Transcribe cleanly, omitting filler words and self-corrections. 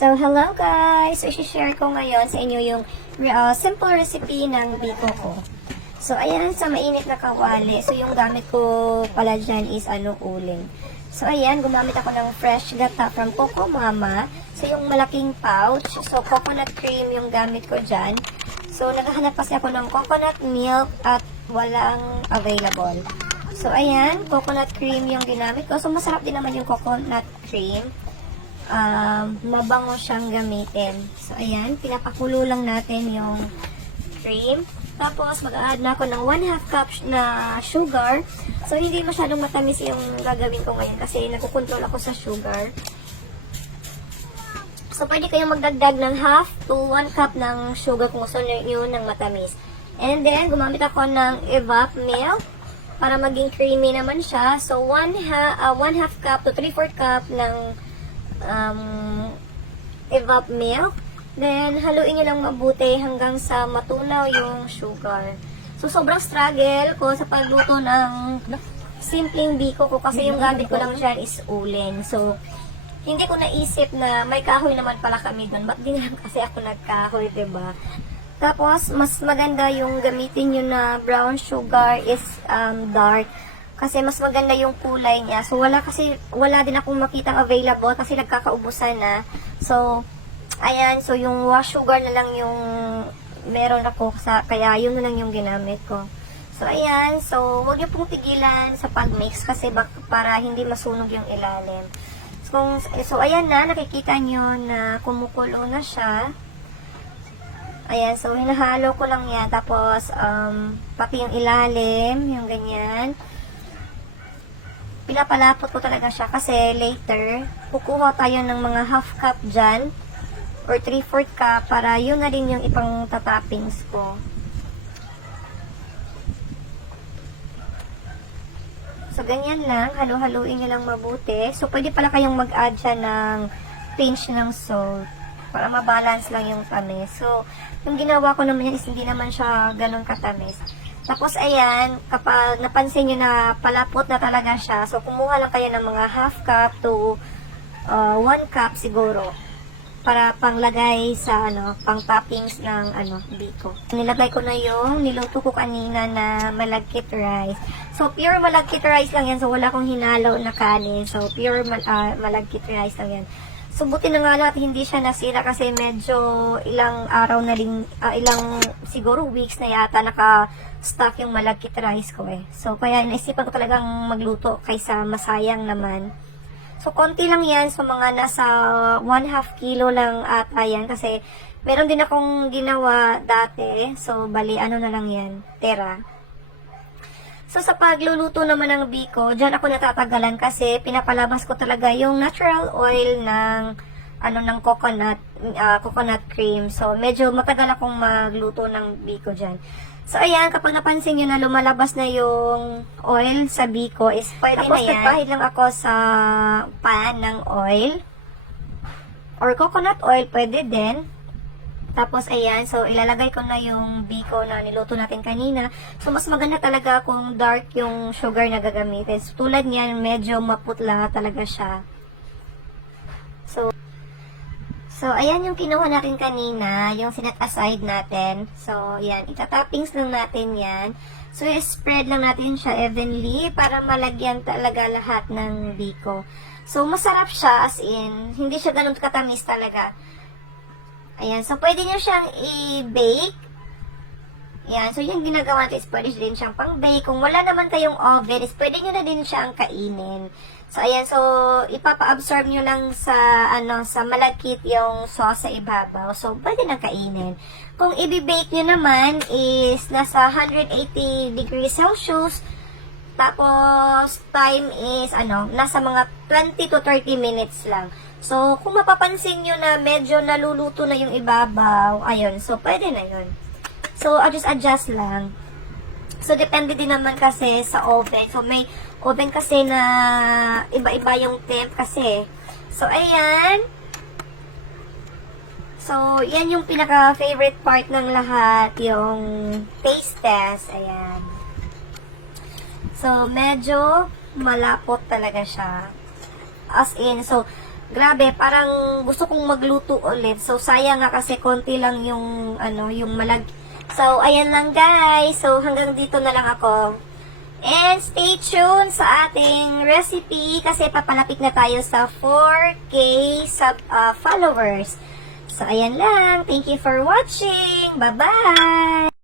So, hello guys! So, isi-share ko ngayon sa inyo yung simple recipe ng biko ko. So, ayan, sa mainit na kawali. So, yung gamit ko pala dyan is uling. So, ayan, gumamit ako ng fresh gata from Coco Mama. So, yung malaking pouch. So, coconut cream yung gamit ko dyan. So, naghahanap kasi ako ng coconut milk at walang available. So, ayan, coconut cream yung ginamit ko. So, masarap din naman yung coconut cream. Mabango siyang gamitin. So, ayan, pinapakulo lang natin yung cream. Tapos, mag-add na ako ng 1/2 cup na sugar. So, hindi masyadong matamis yung gagawin ko ngayon kasi nakukontrol ako sa sugar. So, pwede kayong magdagdag ng 1/2 to 1 cup ng sugar kung gusto nyo ng matamis. And then, gumamit ako ng evap milk para maging creamy naman siya. So, 1/2 cup to 3/4 cup ng evap milk. Then, haluin nyo lang mabuti hanggang sa matunaw yung sugar. So, sobrang struggle ko sa pagluto ng simpleng biko ko kasi yung gamit ko lang dyan is uling. So, hindi ko naisip na may kahoy naman pala kami doon. Ba't di naman kasi ako nagkahoy, diba? Tapos, mas maganda yung gamitin nyo na brown sugar is dark. Kasi mas maganda yung kulay niya. So, wala din akong makitang available kasi nagkakaubusan na. So, ayan. So, yung wash sugar na lang yung meron ako. Kaya, yun na lang yung ginamit ko. So, ayan. So, huwag niyo pong tigilan sa pag-mix kasi para hindi masunog yung ilalim. So, ayan na. Nakikita nyo na kumukulo na siya. Ayan. So, hinahalo ko lang yan. Tapos, pati yung ilalim, yung ganyan. Pinapalapot ko talaga siya kasi later, kukuha tayo ng mga 1/2 cup dyan or 3/4 cup para yun na rin yung ipang tatoppings ko. So, ganyan lang. Halo-haluin nyo lang mabuti. So, pwede pala kayong mag-add siya ng pinch ng salt para mabalance lang yung tamis. So, yung ginawa ko naman yan is hindi naman siya ganun katamis. Tapos, ayan, kapag napansin nyo na palapot na talaga siya, so, kumuha lang kayo ng mga 1/2 cup to 1 cup siguro para panglagay sa, pang toppings ng, biko. Nilagay ko na yung niluto ko kanina na malagkit rice. So, pure malagkit rice lang yan. So, wala akong hinalo na kanin. So, pure malagkit rice lang yan. So, buti na nga lang hindi siya nasira kasi medyo ilang araw na rin, siguro weeks na yata naka-stock yung malagkit rice ko eh. So, kaya naisipan ko talagang magluto kaysa masayang naman. So, konti lang yan. So, mga nasa 1/2 kilo lang ata yan kasi meron din akong ginawa dati. So, bali, na lang yan, tera. So, sa pagluluto naman ng biko, dyan ako natatagalan kasi pinapalabas ko talaga yung natural oil ng, ng coconut cream. So, medyo matagal akong magluto ng biko dyan. So, ayan, kapag napansin nyo na lumalabas na yung oil sa biko, is pwede na yan. Tapos, nagpahid lang ako sa pan ng oil. Or coconut oil, pwede din. Tapos, ayan, so, ilalagay ko na yung biko na niluto natin kanina. So, mas maganda talaga kung dark yung sugar na gagamitin. So, tulad niyan, medyo maputla talaga siya. So, ayan yung kinuha natin kanina, yung sinet aside natin. So, ayan, itatoppings lang natin yan. So, spread lang natin siya evenly para malagyan talaga lahat ng biko. So, masarap siya as in, hindi siya ganun katamis talaga. Ayan, so pwede nyo siyang i-bake. Ayan, so yung ginagawa natin is pwede din siyang pang-bake. Kung wala naman kayong oven, is pwede nyo na din siyang kainin. So, ayan, so ipapa-absorb nyo lang sa, sa malagkit yung sauce sa ibabaw. So, pwede nang kainin. Kung i-bake nyo naman is nasa 180 degrees Celsius. Tapos, time is, nasa mga 20 to 30 minutes lang. So, kung mapapansin nyo na medyo naluluto na yung ibabaw, ayun, so, pwede na yun. So, adjust lang. So, depende din naman kasi sa oven. So, may oven kasi na iba-iba yung temp kasi. So, ayan. So, yan yung pinaka-favorite part ng lahat, yung taste test. Ayan. So, medyo malapot talaga siya. As in, so, Grabe, parang gusto kong magluto ulit. So, sayang nga kasi konti lang yung, yung So, ayan lang guys. So, hanggang dito na lang ako. And stay tuned sa ating recipe kasi papalapit na tayo sa 4K followers. So, ayan lang. Thank you for watching. Bye-bye!